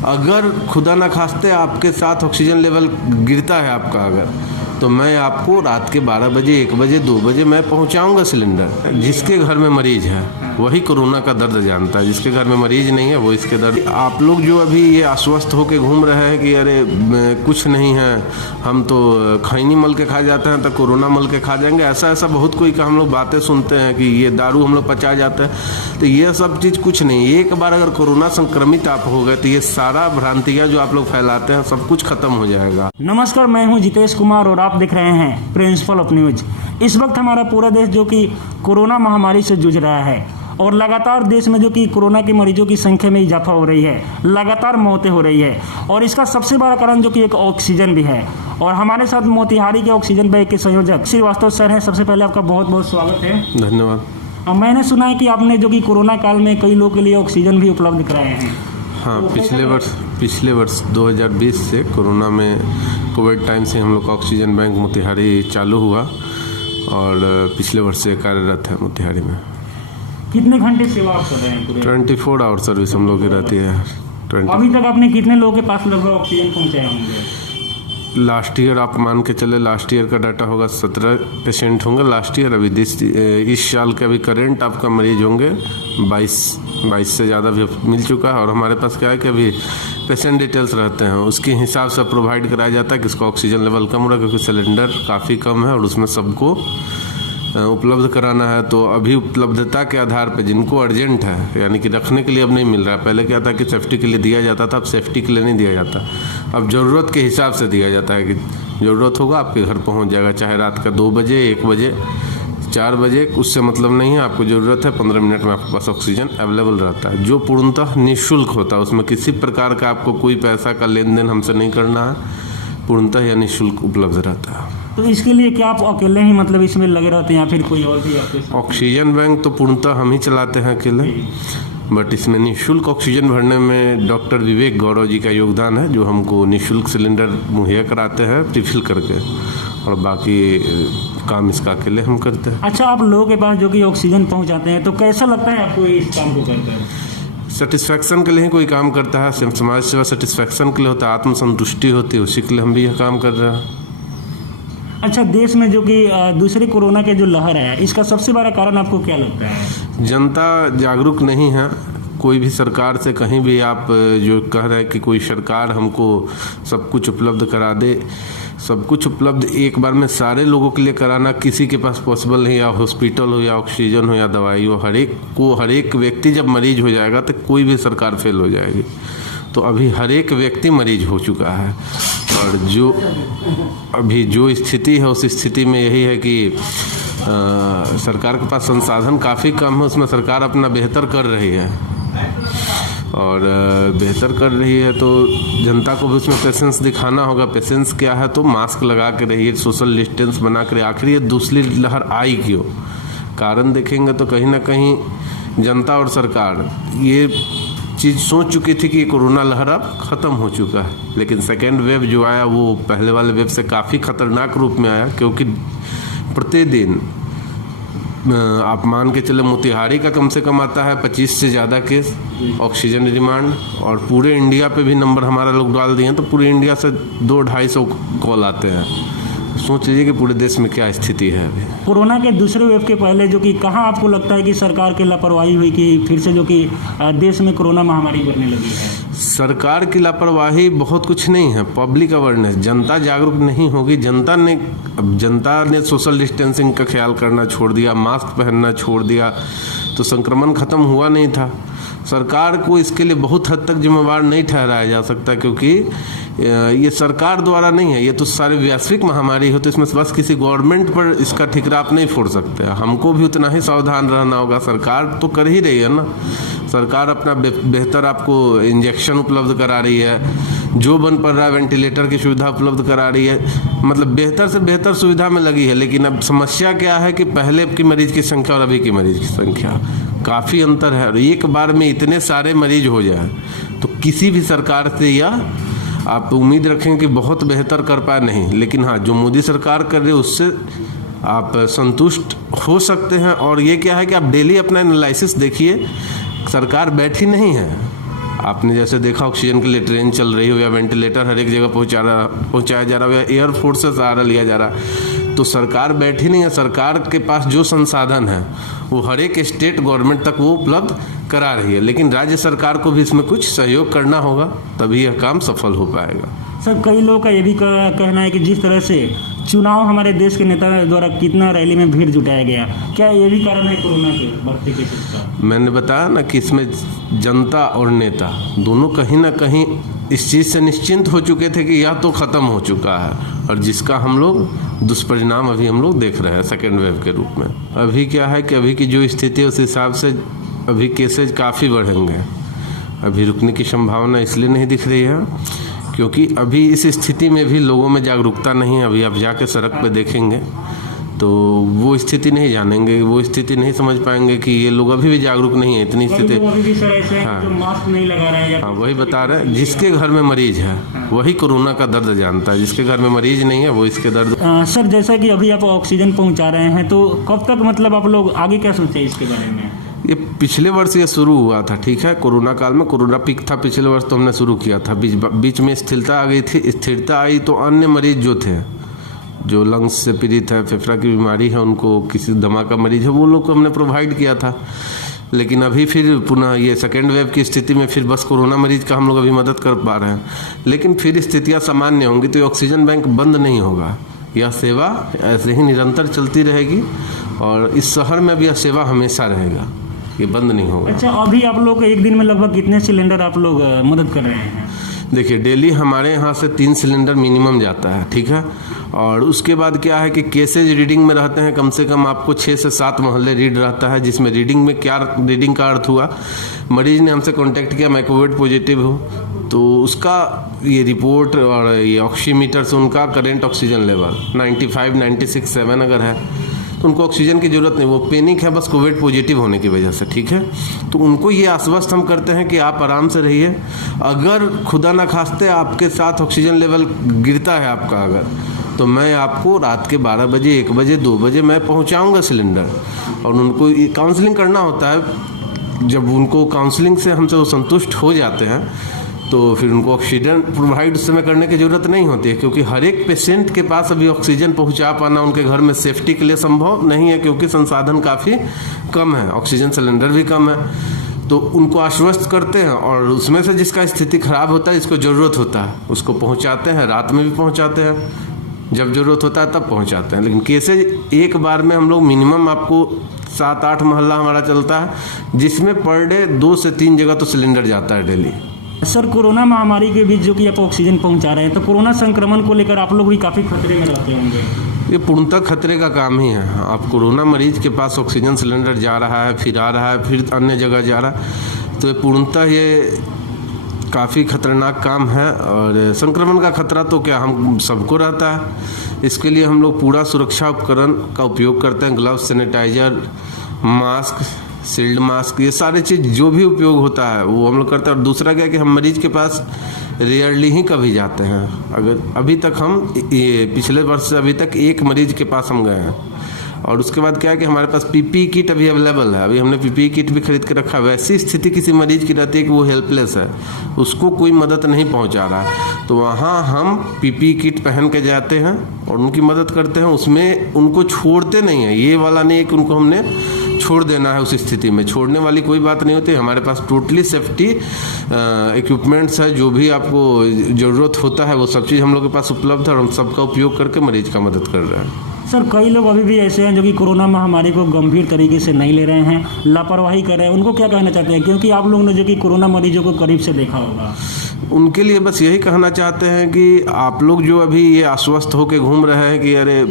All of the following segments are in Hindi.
अगर खुदा ना खास्ते आपके साथ ऑक्सीजन लेवल गिरता है आपका अगर, तो मैं आपको रात के 12 बजे, 1 बजे, 2 बजे मैं पहुंचाऊंगा सिलेंडर। जिसके घर में मरीज है वही कोरोना का दर्द जानता है, जिसके घर में मरीज नहीं है वो इसके दर्द। आप लोग जो अभी ये आश्वस्त होकर घूम रहे हैं कि अरे कुछ नहीं है, हम तो खैनी मल के खा जाते हैं तो कोरोना मल के खा जाएंगे, ऐसा बहुत कोई का हम लोग बातें सुनते हैं कि ये दारू हम लोग पचा जाते हैं, तो ये सब चीज़ कुछ नहीं। एक बार अगर कोरोना संक्रमित आप हो गए तो ये सारा भ्रांतियाँ जो आप लोग फैलाते हैं सब कुछ खत्म हो जाएगा। नमस्कार, मैं हूं जितेश कुमार और आप देख रहे हैं प्रिंसिपल ऑफ न्यूज। इस वक्त हमारा पूरा देश जो कि कोरोना महामारी से जूझ रहा है और लगातार देश में जो कि कोरोना के मरीजों की संख्या में इजाफा हो रही है, लगातार मौतें हो रही है और इसका सबसे बड़ा कारण जो कि एक ऑक्सीजन भी है। और हमारे साथ मोतिहारी के ऑक्सीजन बैंक के संयोजक श्रीवास्तव सर हैं। सबसे पहले आपका बहुत बहुत स्वागत है। धन्यवाद। मैंने सुना है कि आपने जो कि कोरोना काल में कई लोगों के लिए ऑक्सीजन भी उपलब्ध कराए हैं। हाँ, पिछले वर्ष 2020 से कोरोना में कोविड टाइम से हम लोग का ऑक्सीजन बैंक मोतिहारी चालू हुआ और पिछले वर्ष से कार्यरत है मोतिहारी में। कितने घंटे सेवा आप कर रहे हैं पूरे? 24 आवर सर्विस हम लोग की रहती है। अभी तक आपने कितने लोगों के पास लगभग ऑक्सीजन पहुंचाए होंगे? लास्ट ईयर आप मान के चले, लास्ट ईयर का डाटा होगा 17 पेशेंट होंगे लास्ट ईयर। अभी इस साल के अभी करेंट आपका मरीज होंगे 22 से ज़्यादा भी मिल चुका है। और हमारे पास क्या है कि अभी पेशेंट डिटेल्स रहते हैं, उसके हिसाब से प्रोवाइड कराया जाता है किसको ऑक्सीजन लेवल कम हो रहा है, क्योंकि सिलेंडर काफ़ी कम है और उसमें सबको उपलब्ध कराना है। तो अभी उपलब्धता के आधार पर जिनको अर्जेंट है, यानी कि रखने के लिए अब नहीं मिल रहा है। पहले क्या था कि सेफ्टी के लिए दिया जाता था, अब सेफ्टी के लिए नहीं दिया जाता, अब ज़रूरत के हिसाब से दिया जाता है कि ज़रूरत होगा आपके घर पहुंच जाएगा, चाहे रात का 2 बजे, 1 बजे, 4 बजे, उससे मतलब नहीं है। आपको ज़रूरत है 15 मिनट में आपके पास ऑक्सीजन अवेलेबल रहता है, जो पूर्णतः निःशुल्क होता है। उसमें किसी प्रकार का आपको कोई पैसा का लेन देन हमसे नहीं करना है, पूर्णतः या निःशुल्क उपलब्ध रहता है। तो इसके लिए क्या आप अकेले ही मतलब इसमें लगे रहते हैं या फिर कोई और भी आपके साथ? ऑक्सीजन बैंक तो पूर्णतः हम ही चलाते हैं अकेले, बट इसमें निःशुल्क ऑक्सीजन भरने में डॉक्टर विवेक गौरव जी का योगदान है, जो हमको निःशुल्क सिलेंडर मुहैया कराते हैं रिफिल करके, और बाकी काम इसका अकेले हम करते हैं। अच्छा, आप लोगों के पास जो कि ऑक्सीजन पहुंचाते हैं तो कैसा लगता है आपको इस काम को करते हैं? सेटिस्फैक्शन के लिए ही कोई काम करता है, समाज सेवा सेटिस्फैक्शन के लिए होता है, आत्मसंतुष्टि होती है, उसी के लिए हम भी यह काम कर रहे हैं। अच्छा, देश में जो कि दूसरे कोरोना के जो लहर है, इसका सबसे बड़ा कारण आपको क्या लगता है? जनता जागरूक नहीं है। कोई भी सरकार से कहीं भी आप जो कह रहे हैं कि कोई सरकार हमको सब कुछ उपलब्ध करा दे, सब कुछ उपलब्ध एक बार में सारे लोगों के लिए कराना किसी के पास पॉसिबल नहीं। या हॉस्पिटल हो या ऑक्सीजन हो या दवाई हो, हर एक व्यक्ति जब मरीज हो जाएगा तो कोई भी सरकार फेल हो जाएगी। तो अभी हर एक व्यक्ति मरीज हो चुका है और अभी जो स्थिति है उस स्थिति में यही है कि सरकार के पास संसाधन काफ़ी कम है, उसमें सरकार अपना बेहतर कर रही है और बेहतर कर रही है तो जनता को भी उसमें पेशेंस दिखाना होगा। पेशेंस क्या है, तो मास्क लगा के रहिए, सोशल डिस्टेंस बना कर। आखिर ये दूसरी लहर आई क्यों, कारण देखेंगे तो कहीं ना कहीं जनता और सरकार ये चीज़ सोच चुकी थी कि कोरोना लहर अब ख़त्म हो चुका है, लेकिन सेकेंड वेव जो आया वो पहले वाले वेव से काफ़ी खतरनाक रूप में आया, क्योंकि प्रतिदिन आप मान के चले मोतिहारी का कम से कम आता है 25 से ज़्यादा केस ऑक्सीजन डिमांड, और पूरे इंडिया पे भी नंबर हमारा लोग डाल दिए हैं तो पूरे इंडिया से 200-250 कॉल आते हैं। सोच लीजिए कि पूरे देश में क्या स्थिति है अभी। कोरोना के दूसरे वेव के पहले जो कि कहाँ आपको लगता है कि सरकार की लापरवाही हुई कि फिर से जो कि देश में कोरोना महामारी बढ़ने लगी है? सरकार की लापरवाही बहुत कुछ नहीं है, पब्लिक अवेयरनेस। जनता जागरूक नहीं होगी। जनता ने सोशल डिस्टेंसिंग का ख्याल करना छोड़ दिया, मास्क पहनना छोड़ दिया, तो संक्रमण खत्म हुआ नहीं था। सरकार को इसके लिए बहुत हद तक जिम्मेवार नहीं ठहराया जा सकता, क्योंकि ये सरकार द्वारा नहीं है, ये तो सारी वैश्विक महामारी हो, तो इसमें बस किसी गवर्नमेंट पर इसका ठिकरा आप नहीं फोड़ सकते। हमको भी उतना ही सावधान रहना होगा। सरकार तो कर ही रही है ना, सरकार अपना बेहतर आपको इंजेक्शन उपलब्ध करा रही है, जो बन पड़ रहा है वेंटिलेटर की सुविधा उपलब्ध करा रही है, मतलब बेहतर से बेहतर सुविधा में लगी है। लेकिन अब समस्या क्या है कि पहले की मरीज की संख्या और अभी की मरीज की संख्या काफ़ी अंतर है। और एक बार में इतने सारे मरीज हो जाए तो किसी भी सरकार से या आप उम्मीद रखें कि बहुत बेहतर कर पाए, नहीं। लेकिन हाँ, जो मोदी सरकार कर रही है उससे आप संतुष्ट हो सकते हैं। और ये क्या है कि आप डेली अपना एनालिसिस देखिए, सरकार बैठी नहीं है, आपने जैसे देखा ऑक्सीजन के लिए ट्रेन चल रही हो या वेंटिलेटर हर एक जगह पहुंचाया जा रहा हो या एयरफोर्स से सहारा लिया जा रहा है, तो सरकार बैठी नहीं है। सरकार के पास जो संसाधन है वो हर एक स्टेट गवर्नमेंट तक वो उपलब्ध करा रही है, लेकिन राज्य सरकार को भी इसमें कुछ सहयोग करना होगा, तभी यह काम सफल हो पाएगा। सर, कई लोगों का ये भी कहना है कि जिस तरह से चुनाव हमारे देश के नेता द्वारा कितना रैली में भीड़ जुटाया गया, क्या ये भी कारण है कोरोना के बढ़ते केसेस का? मैंने बताया ना कि इसमें जनता और नेता दोनों कहीं ना कहीं इस चीज़ से निश्चिंत हो चुके थे कि यह तो ख़त्म हो चुका है, और जिसका हम लोग दुष्परिणाम अभी हम लोग देख रहे हैं सेकेंड वेव के रूप में। अभी क्या है कि अभी की जो स्थिति है उस हिसाब से अभी केसेज काफ़ी बढ़ेंगे। अभी रुकने की संभावना इसलिए नहीं दिख रही है क्योंकि अभी इस स्थिति में भी लोगों में जागरूकता नहीं है। अभी आप जाके सड़क पे देखेंगे तो वो स्थिति नहीं जानेंगे, वो स्थिति नहीं समझ पाएंगे कि ये लोग अभी भी जागरूक नहीं है। इतनी स्थिति हाँ, जो मास्क नहीं लगा रहे हैं, हाँ वही बता रहे हैं, जिसके घर में मरीज है वही कोरोना का दर्द जानता है, जिसके घर में मरीज नहीं है वो इसके दर्द। सर, जैसा कि अभी आप ऑक्सीजन पहुंचा रहे हैं, तो कब तक मतलब आप लोग आगे क्या सोचे इसके बारे में? ये पिछले वर्ष ये शुरू हुआ था, ठीक है, कोरोना काल में कोरोना पीक था पिछले वर्ष, तो हमने शुरू किया था। बीच में स्थिरता आ गई थी। स्थिरता आई तो अन्य मरीज जो थे, जो लंग्स से पीड़ित है, फेफड़ा की बीमारी है, उनको किसी दमा का मरीज है, वो लोग को हमने प्रोवाइड किया था। लेकिन अभी फिर पुनः ये सेकेंड वेव की स्थिति में फिर बस कोरोना मरीज का हम लोग अभी मदद कर पा रहे हैं, लेकिन फिर स्थितियाँ सामान्य होंगी तो ये ऑक्सीजन बैंक बंद नहीं होगा। यह सेवा ऐसे ही निरंतर चलती रहेगी और इस शहर में भी यह सेवा हमेशा रहेगा, ये बंद नहीं होगा। अच्छा, अभी आप लोग एक दिन में लगभग कितने सिलेंडर आप लोग मदद कर रहे हैं? देखिए, डेली हमारे यहाँ से 3 सिलेंडर मिनिमम जाता है, ठीक है, और उसके बाद क्या है कि केसेज रीडिंग में रहते हैं, कम से कम आपको 6 से 7 मोहल्ले रीड रहता है, जिसमें रीडिंग में क्या रीडिंग का अर्थ हुआ, मरीज ने हमसे कांटेक्ट किया, मैं कोविड पॉजिटिव हूँ, तो उसका ये रिपोर्ट और ये ऑक्सीमीटर से उनका करेंट ऑक्सीजन लेवल 95, 96, 7 अगर है तो उनको ऑक्सीजन की ज़रूरत नहीं, वो पैनिक है बस कोविड पॉजिटिव होने की वजह से, ठीक है। तो उनको ये आश्वस्त हम करते हैं कि आप आराम से रहिए। अगर खुदा ना खास्ते आपके साथ ऑक्सीजन लेवल गिरता है आपका अगर, तो मैं आपको रात के 12 बजे, 1 बजे, 2 बजे मैं पहुंचाऊंगा सिलेंडर। और उनको काउंसलिंग करना होता है। जब उनको काउंसलिंग से हमसे वो संतुष्ट हो जाते हैं तो फिर उनको ऑक्सीजन प्रोवाइड उस समय करने की ज़रूरत नहीं होती है, क्योंकि हर एक पेशेंट के पास अभी ऑक्सीजन पहुंचा पाना उनके घर में सेफ्टी के लिए संभव नहीं है, क्योंकि संसाधन काफ़ी कम है, ऑक्सीजन सिलेंडर भी कम है। तो उनको आश्वस्त करते हैं और उसमें से जिसका स्थिति खराब होता है, जिसको ज़रूरत होता है, उसको पहुँचाते हैं, रात में भी पहुँचाते हैं, जब ज़रूरत होता है तब पहुँचाते हैं। लेकिन केसेज एक बार में हम लोग मिनिमम आपको 7-8 मोहल्ला हमारा चलता है, जिसमें पर डे 2 से 3 जगह तो सिलेंडर जाता है डेली। सर, कोरोना महामारी के बीच जो कि आप ऑक्सीजन पहुंचा रहे हैं, तो कोरोना संक्रमण को लेकर आप लोग भी काफ़ी खतरे में रहते होंगे। ये पूर्णतः खतरे का काम ही है। आप कोरोना मरीज के पास ऑक्सीजन सिलेंडर जा रहा है, फिर आ रहा है, फिर अन्य जगह जा रहा है, तो ये पूर्णतः ये काफ़ी खतरनाक काम है। और संक्रमण का खतरा तो क्या हम सबको रहता है, इसके लिए हम लोग पूरा सुरक्षा उपकरण का उपयोग करते हैं, gloves, sanitiser, mask, shield mask, ये सारी चीज़ जो भी उपयोग होता है वो हम लोग करते हैं। और दूसरा क्या है कि हम मरीज के पास रेयरली ही कभी जाते हैं। अगर अभी तक हम ये पिछले वर्ष से अभी तक 1 मरीज के पास हम गए हैं। और उसके बाद क्या है कि हमारे पास पीपीई किट अभी अवेलेबल है, अभी हमने पीपीई किट भी खरीद के रखा है। वैसी स्थिति किसी मरीज की रहती है कि वो हेल्पलेस है, उसको कोई मदद नहीं पहुंचा रहा है, तो वहाँ हम पीपीई किट पहन के जाते हैं और उनकी मदद करते हैं। उसमें उनको छोड़ते नहीं हैं, ये वाला नहीं है कि उनको हमने छोड़ देना है। उस स्थिति में छोड़ने वाली कोई बात नहीं होती। हमारे पास टोटली सेफ्टी इक्विपमेंट्स है, जो भी आपको ज़रूरत होता है वो सब चीज़ हम लोग के पास उपलब्ध है और हम सबका उपयोग करके मरीज का मदद कर रहे हैं। सर, कई लोग अभी भी ऐसे हैं जो कि कोरोना महामारी को गंभीर तरीके से नहीं ले रहे हैं, लापरवाही कर रहे हैं, उनको क्या कहना चाहते हैं? क्योंकि आप लोगों ने जो कि कोरोना मरीजों को करीब से देखा होगा, उनके लिए बस यही कहना चाहते हैं कि आप लोग जो अभी ये आश्वस्त होकर घूम रहे हैं कि अरे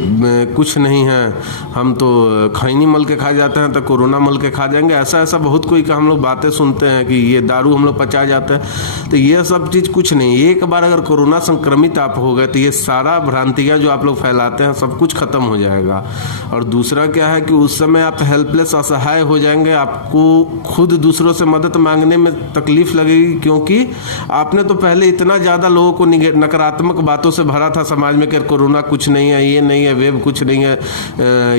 कुछ नहीं है, हम तो खैनी मल के खा जाते हैं तो कोरोना मल के खा जाएंगे, ऐसा बहुत कोई का हम लोग बातें सुनते हैं कि ये दारू हम लोग पचा जाते हैं, तो ये सब चीज़ कुछ नहीं। एक बार अगर कोरोना संक्रमित आप हो गए तो ये सारा भ्रांतियाँ जो आप लोग फैलाते हैं सब कुछ खत्म हो जाएगा। और दूसरा क्या है कि उस समय आप हेल्पलेस, असहाय हो जाएंगे, आपको खुद दूसरों से मदद मांगने में तकलीफ लगेगी, क्योंकि आपने तो पहले इतना ज़्यादा लोगों को नकारात्मक बातों से भरा था समाज में कि कोरोना कुछ नहीं है, ये नहीं है, वेब कुछ नहीं है,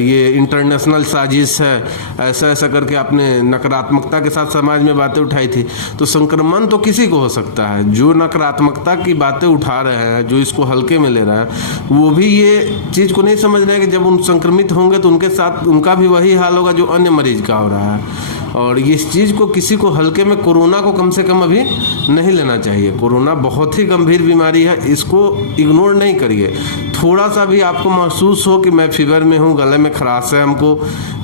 ये इंटरनेशनल साजिश है, ऐसा ऐसा करके आपने नकारात्मकता के साथ समाज में बातें उठाई थी। तो संक्रमण तो किसी को हो सकता है, जो नकारात्मकता की बातें उठा रहे हैं, जो इसको हल्के में ले रहे हैं, वो भी ये चीज़ को नहीं समझ रहे हैं कि जब उन संक्रमित होंगे तो उनके साथ उनका भी वही हाल होगा जो अन्य मरीज का हो रहा है। और इस चीज़ को किसी को हल्के में, कोरोना को कम से कम अभी नहीं लेना चाहिए। कोरोना बहुत ही गंभीर बीमारी है, इसको इग्नोर नहीं करिए। थोड़ा सा भी आपको महसूस हो कि मैं फीवर में हूँ, गले में खराश है, हमको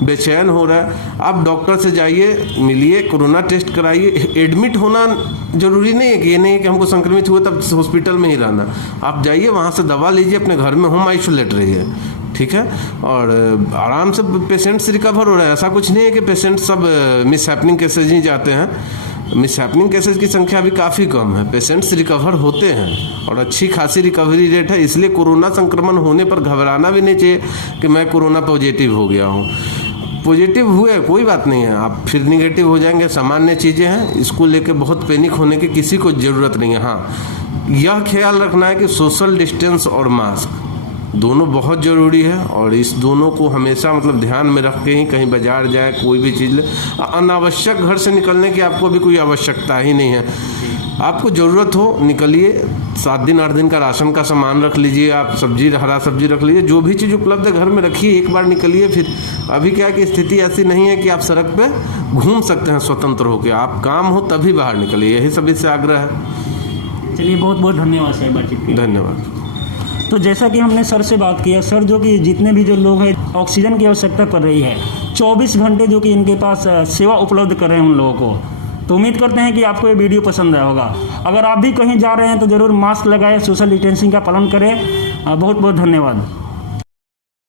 बेचैन हो रहा है, आप डॉक्टर से जाइए, मिलिए, कोरोना टेस्ट कराइए। एडमिट होना जरूरी नहीं है कि ये नहीं है कि हमको संक्रमित हुए तब हॉस्पिटल में ही रहना। आप जाइए, वहाँ से दवा लीजिए, अपने घर में होम आइसोलेट रहिए, ठीक है, और आराम से पेशेंट्स रिकवर हो रहे हैं। ऐसा कुछ नहीं है कि पेशेंट सब मिस हैपनिंग केसेज ही जाते हैं। मिस हैपनिंग केसेज की संख्या भी काफ़ी कम है, पेशेंट्स रिकवर होते हैं और अच्छी खासी रिकवरी रेट है। इसलिए कोरोना संक्रमण होने पर घबराना भी नहीं चाहिए कि मैं कोरोना पॉजिटिव हो गया हूँ। पॉजिटिव हुए कोई बात नहीं है, आप फिर निगेटिव हो जाएंगे, सामान्य चीज़ें हैं, इसको लेके बहुत पैनिक होने की किसी को ज़रूरत नहीं है। हाँ, यह ख्याल रखना है कि सोशल डिस्टेंस और मास्क दोनों बहुत ज़रूरी है, और इस दोनों को हमेशा मतलब ध्यान में रख के ही कहीं बाजार जाए, कोई भी चीज़ ले। अनावश्यक घर से निकलने की आपको भी कोई आवश्यकता ही नहीं है। आपको ज़रूरत हो निकलिए, 7 दिन 8 दिन का राशन का सामान रख लीजिए, आप सब्जी, हरा सब्जी रख लीजिए, जो भी चीज़ उपलब्ध है घर में रखिए, एक बार निकलिए। फिर अभी क्या है कि स्थिति ऐसी नहीं है कि आप सड़क पे घूम सकते हैं स्वतंत्र होकर, आप काम हो तभी बाहर निकलिए, यही सभी से आग्रह है। चलिए, बहुत बहुत धन्यवाद सर बातचीत के लिए। धन्यवाद। तो जैसा कि हमने सर से बात किया, सर जो कि जितने भी जो लोग हैं ऑक्सीजन की आवश्यकता पड़ रही है, 24 घंटे जो कि इनके पास सेवा उपलब्ध कर रहे हैं उन लोगों को। तो उम्मीद करते हैं कि आपको ये वीडियो पसंद आया होगा। अगर आप भी कहीं जा रहे हैं तो ज़रूर मास्क लगाएं, सोशल डिस्टेंसिंग का पालन करें। बहुत बहुत धन्यवाद।